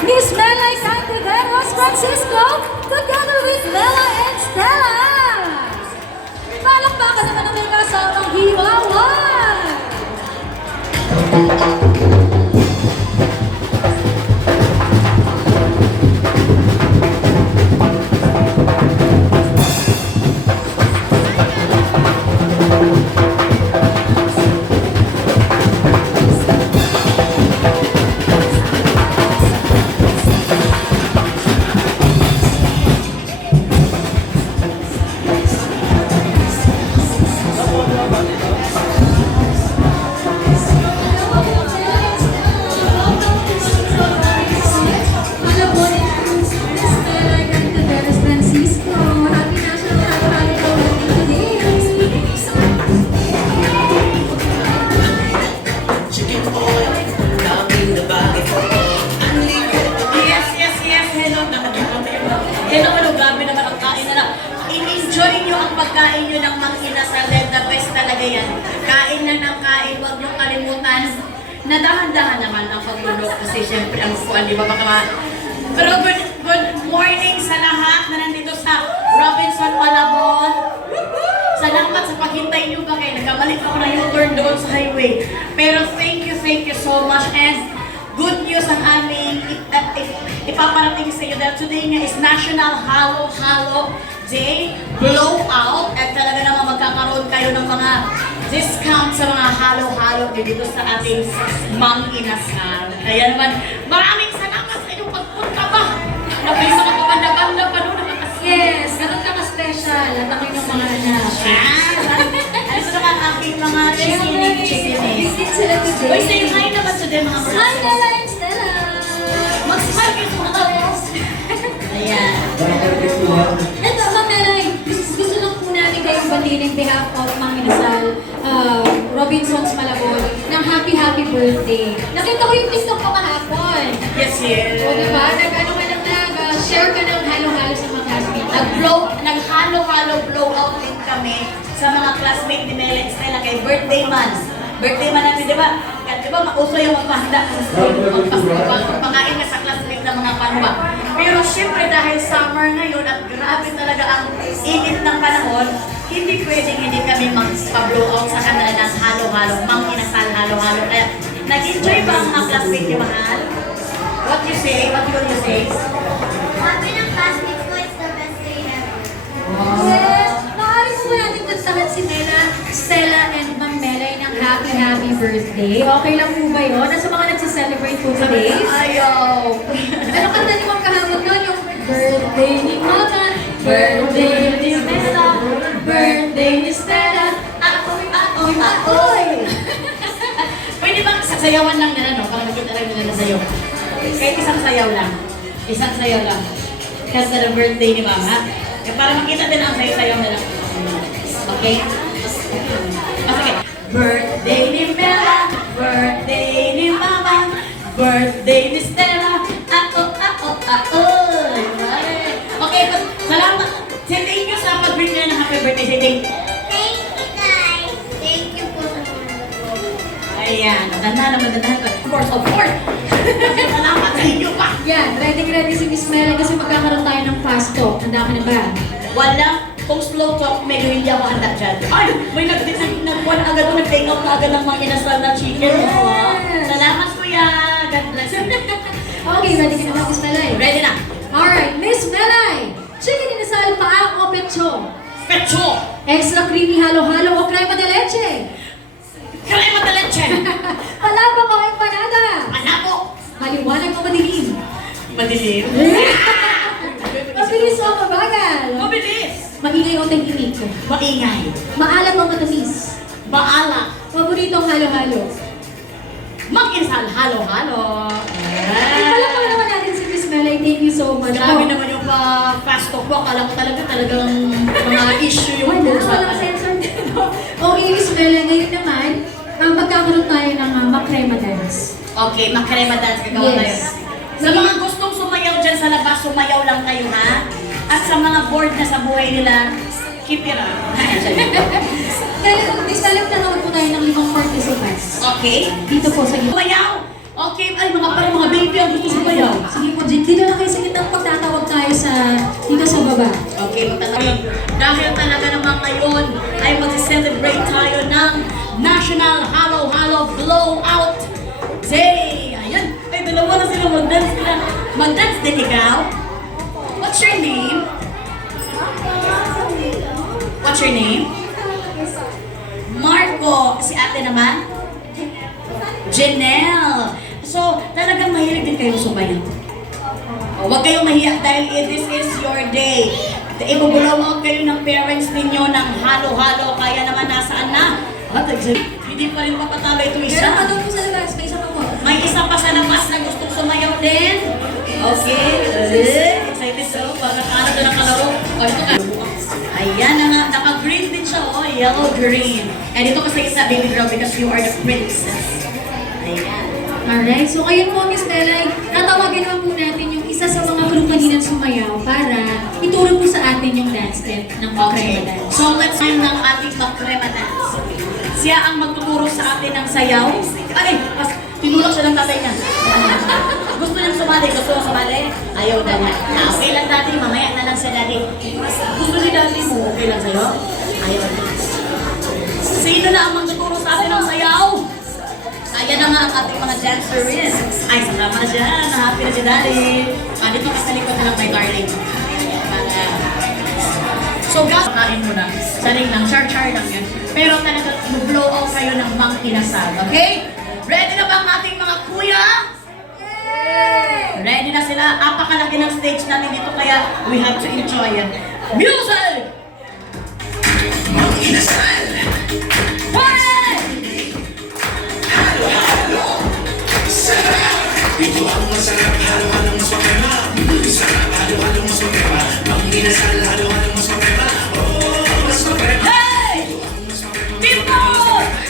Miss Melay Cantiveros Francisco, together with Mela and Stella. Palakpakan naman ang may kasamang hiwawan. I-enjoy nyo ang pagkain nyo ng mga inasal. The best talaga yan. Kain na ng kain, huwag nyo kalimutan. Nadahan-dahan naman ang paglulok kasi syempre ang kuwan, di ba baka Pero good morning sa lahat na nandito sa Robinson, Malabon. Salamat sa paghintay nyo ba kayo. Nagkamalik ako ng U-turn doon sa highway. Pero thank you so much. And good news ang aming ipaparating sa iyo dahil today nga is National Halo Halo Day Blowout at talaga naman magkakaroon kayo ng mga discount sa mga halo-halo dito sa ating Mang Inasal. Kaya naman, maraming salamat sa inyong pagpunta ba? Na may mga pabanda-banda pa doon nakakasya. Yes, ganun ka ka-special. At ang inyong mga anak. Ano sa naman aking mga chikinig? Visit sila today. Uy, say hi naman to them mga Hi, Mela and Stella. Mag-smile kayo sa mga tao. Ayan. Ito, Ma'am Melay, gusto lang po namin kayong batiin in behalf of Mang Inasal, Robinsons Malabon, ng happy birthday. Nakita ko yung TikTok ko kahapon. Yes. O diba, nag-ano ka lang share ka ng halo-halo sa mga classmates. Nag-halo-halo blowout din kami sa mga classmate ni Mela and Stella kay birthday man. Birthday man natin, di ba? Di ba mauso yung magpahanda sa school, magpakain ka sa classmate ng mga panwa. Pero syempre dahil summer ngayon at grabe talaga ang init ng panahon, hindi pwedeng hindi kami mag-blowout sa kanila ng halo-halo, Mang Inasal halo-halo. Kaya nag-enjoy ba ang mga classmate ni Mahal? What you say? What will you say? Sabi ng classmates ko, it's the best day ever. Yes! Maaari po natin kantahan si Mela, Stella, and Ma'am Melay ng happy birthday. Okay lang po ba yun? Nasa mga nagsiselebrate po today? Ayaw! Ano kanta ni Ma'am kahapon nun? Yung birthday ni Mama, birthday ni Stella, birthday ni Stella, aoy! Pwede bang sasayawan lang na ano? Para makita lang nila na sayaw. Kahit isang sayaw lang. Isang sayaw lang. Kanta ng birthday ni Mama. Kaya para makita din ang sayaw-sayaw na lang. Okay? Okay. Birthday ni Mela, birthday ni Mama, birthday ni Stella, Okay, salamat. Thank you sa pag-bring na ng happy birthday. Thank you guys. Thank you po sa mga po. Ayan, naman. Of course. Salamat sa inyo pa. Yan, ready si Miss Melay kasi magkakaroon tayo ng fast talk. Handa ka na ba? Walang, kung slow talk, medyo hindi ako handa dyan. Ay, may nagkuhan agad o nag-take out na agad ng mga inasal na chicken. Yes. Salamat kuya. God bless you. Okay, ready ka na ba, Miss Melay? Ready na. Alright, Miss Melay! Chicken inasal, paang o petso? Pecho. Extra creamy halo-halo o crema de leche? Crema de leche. Palabang o empanada? Anako. Maliwanag o madilim? Madilim. Mabilis o mabagal? Mabilis. Maingay o tahimik? Maingay. Maalat o matamis? Maala. Paboritong halo-halo? Mag-insal. Halo-halo. Palakpakan naman natin si Miss Melay. Thank you so much. Grabe naman yung fast talk ko. Akala ko talagang mga issue yung Wala, usapan. walang sensor dito. Okay, Miss Melay, ngayon naman, magkakaroon tayo ng makrema dance. Okay, makrema dance gagawa tayo. Yes. Sa mga gustong sumayaw dyan sa labas, sumayaw lang kayo ha. At sa mga bored na sa buhay nila, keep it up. Dahil this time, nanood po tayo ng 5 participants. Okay? Dito po sa iyo. Sumayaw! Okay, ay mga parang mga baby ang gusto sumayaw. Sige po. ba? Okay, dahil talaga naman ngayon ay mag-celebrate tayo ng National Halo Halo Blowout Day. Ayan, ay dalawa na sila mag-dance sila. Mag-dance din ikaw? What's your name? What's your name? Marco. Si ate naman? Janelle. So, talagang mahilig din kayo sumayaw. Huwag kayong mahiya dahil this is your day. Ibubulawag kayo ng parents ninyo ng halo-halo. Kaya naman nasaan na? Hindi pa rin papatalo ito isa. Meron pa doon po sa labas, may isa pa po. May isa pa sa labas na gustong sumayaw din. Okay. Excited so. Para ano ito ng kalaro. O, ito ka. Ayan na nga. Naka-green din siya. Oh, yellow-green. And ito kasi isa, baby girl, because you are the princess. Ayan. Alright, so kayo po, Miss Melay, tatawagin naman po natin yung isa sa mga crew kanina sumayaw para ituro po sa atin yung dance step ng Makrema Dance. So let's find ng ating Makrema Dance. Siya ang magtuturo sa atin ng sayaw. Ay, tinulak siya ng tatay niya. Gusto niyang sumali, gusto niyang sumali. Ayaw na niya. Okay lang daddy, mamaya na lang siya daddy. Gusto ni daddy mo, okay lang sa'yo? Ayaw na. Sino na ang magtuturo sa atin ng sayaw? Ayan na nga ang ating mga danceries. Ay, sama na siya. Na-happy na si daddy. Dito ka sa likod na lang, my darling. Ayan, para... So, kain mo na. Saling lang, char-char lang yan. Pero talaga, blow out kayo ng mang kinasal, okay? Ready na ba ang ating mga kuya? Ready na sila. Apakalaki ng stage natin dito, kaya we have to enjoy it. Music! Mang kinasal! Ito ang masarap, halo-halo mas makrema. Sarap, halo-halo mas makrema. Ang inasal, halo-halo mas makrema. Oh, mas makrema. Hey! Tipo!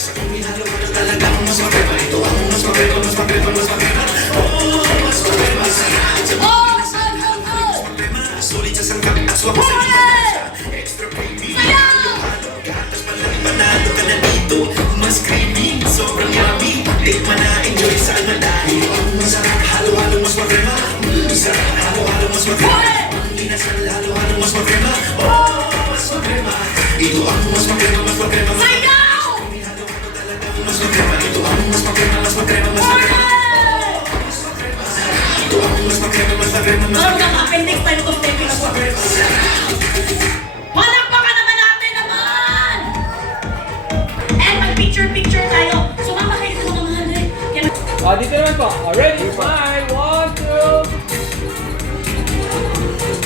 Sa kami halo-halo talagang mas makrema. Ito ang mas makrema, mas makrema, mas makrema. Oh, mas makrema. Sarap, sa makrema. Sulit sa sangkap at swak sa extra creamy. Halo-halo, gatas palang panalo ka na dito. Mas creamy, sobrang yummy. Tikman na, enjoy sa almadahi. Masarap, halo-halo mas makrema. Sarap, halo-halo mas makrema. Ang inasal, halo-halo mas makrema. Oh, mas makrema. Ito ang mas makrema, mas makrema, mas makrema. Halo-halo talaga mas makrema. Ito ang mas makrema, mas makrema, mas makrema. Ito ang mas makrema, mas makrema, mas Parang kang appendix tayo itong taping ng makrema. Palakpakan naman natin naman! And mag-picture-picture tayo. Sumama kayo sa mga mahal eh. Dito naman po. Ready, smile. 1, 2.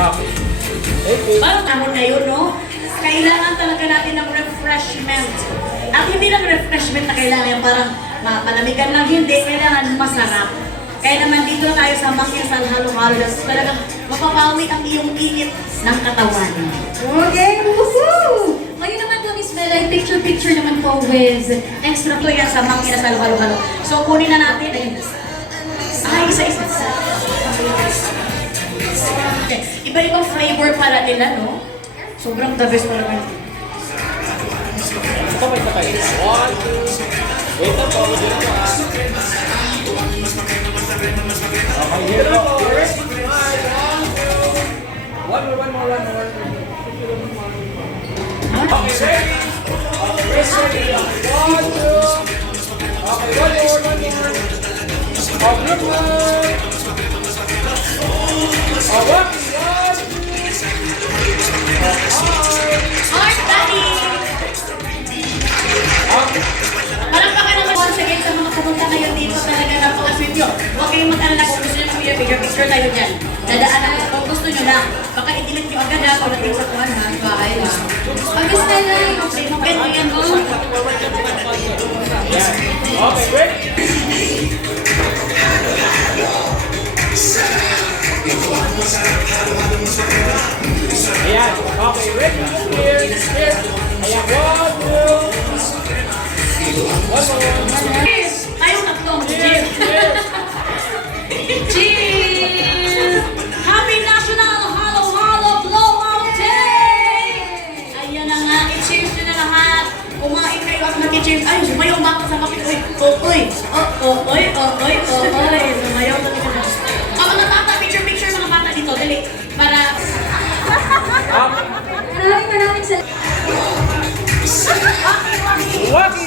Okay. Thank you. Parang tamon kayo, no? Kailangan talaga natin ng refreshment. At hindi lang refreshment na kailangan yung parang mapalamigan lang, hindi. Kailangan masarap. Kaya naman dito na tayo sa Mangyasal Halo-Halo. Talagang mapapawi ang iyong init ng katawan. Okay, woohoo! Ngayon naman po, Miss Melay, picture-picture naman po with extra Ito yan sa Mangyasal Halo-Halo. So kunin na natin. Ayun. Ay, isa-isa. Okay. Iba-ibang flavor pala nila, no? Sobrang the best pala naman. Ito may sakay. 1, 2. Wait lang po. Wait lang po. Okay, here po. Ready, smile. 1, 2. One more. Okay, ready? Ready. 1, 2. Okay, one more. Okay, one. Art, Daddy! Palakpakan naman once again sa mga pumunta ngayon dito. Talaga napaka-sweet nyo. Huwag kayong mag-alala kung gusto nyo ng picture tayo dyan. Dadaan ako kung gusto nyo na. Baka i-delete nyo agad ha. Kung natin sa kuhan ha. Bahay ha. Miss Melay, Ganyan yan mo. Okay, ready? Ayan. Okay, ready? Here. Ayan, 1, 2. One more. Cheers! Tayong tatlong. Cheers! Cheers! Happy National Halo-Halo Blowout Day! Ayan na nga. I-cheers nyo na lahat. Kumain kayo at mag-cheers. Ay, sumayaw ba ako sa kapit? Uy! Sumayaw na dito. Mga bata, picture mga bata dito. Dali. Para... Maraming salamat. Waki